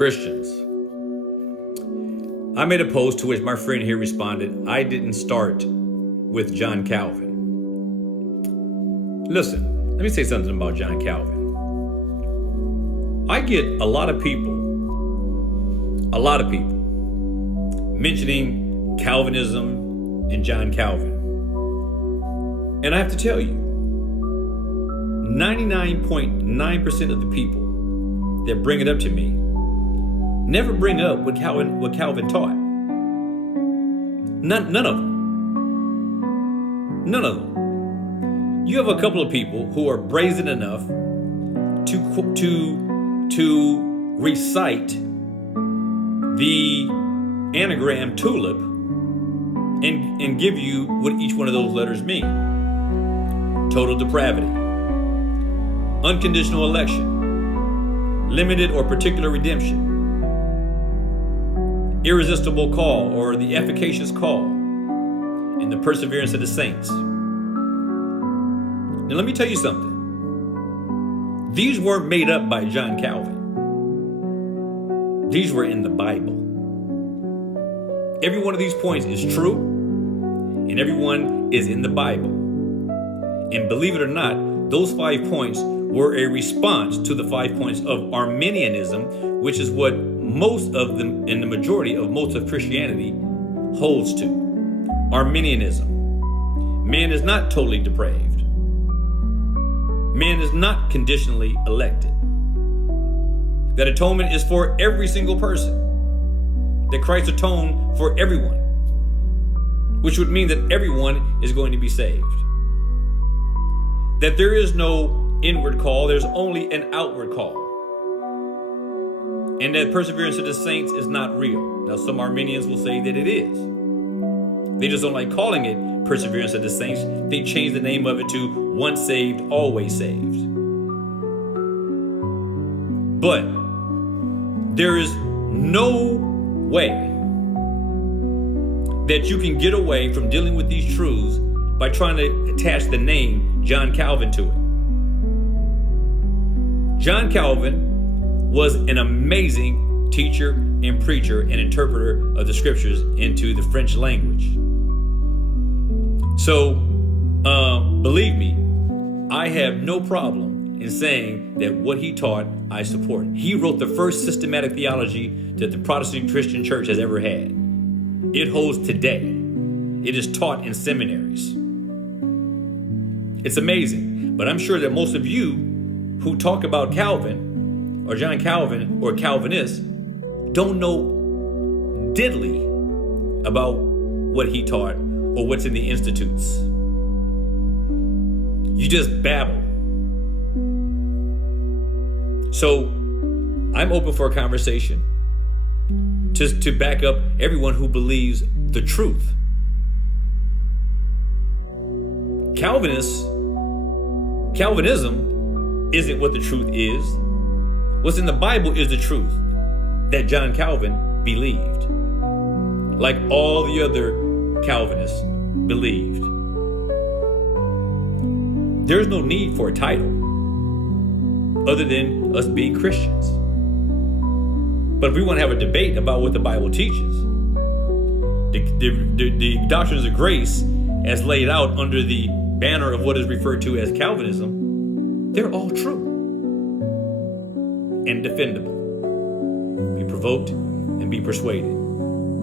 Christians. I made a post to which my friend here responded, I didn't start with John Calvin. Listen, let me say something about John Calvin. I get a lot of people mentioning Calvinism and John Calvin. And I have to tell you, 99.9% of the people that bring it up to me never bring up what Calvin taught. None of them. None of them. You have a couple of people who are brazen enough to recite the anagram tulip and give you what each one of those letters mean. Total depravity, unconditional election, limited or particular redemption, irresistible call or the efficacious call, and the perseverance of the saints. Now let me tell you something. These weren't made up by John Calvin. These were in the Bible. Every one of these points is true, and every one is in the Bible. And believe it or not, those 5 points were a response to the 5 points of Arminianism, which is what most of them, and the majority of most of Christianity, holds to. Arminianism. Man is not totally depraved. Man is not conditionally elected. That atonement is for every single person. That Christ atoned for everyone, which would mean that everyone is going to be saved. That there is no inward call, there's only an outward call. And that perseverance of the saints is not real. Now, some Arminians will say that it is. They just don't like calling it perseverance of the saints. They change the name of it to once saved, always saved. But there is no way that you can get away from dealing with these truths by trying to attach the name John Calvin to it. John Calvin was an amazing teacher and preacher and interpreter of the scriptures into the French language. So, believe me, I have no problem in saying that what he taught, I support. He wrote the first systematic theology that the Protestant Christian church has ever had. It holds today. It is taught in seminaries. It's amazing, but I'm sure that most of you who talk about Calvin or John Calvin or Calvinists don't know diddly about what he taught or what's in the institutes. You just babble. So I'm open for a conversation to back up everyone who believes the truth. Calvinism isn't what the truth is. What's in the Bible is the truth that John Calvin believed, like all the other Calvinists believed. There's no need for a title other than us being Christians. But if we want to have a debate about what the Bible teaches, the doctrines of grace as laid out under the banner of what is referred to as Calvinism, they're all true and defendable. Be provoked and be persuaded.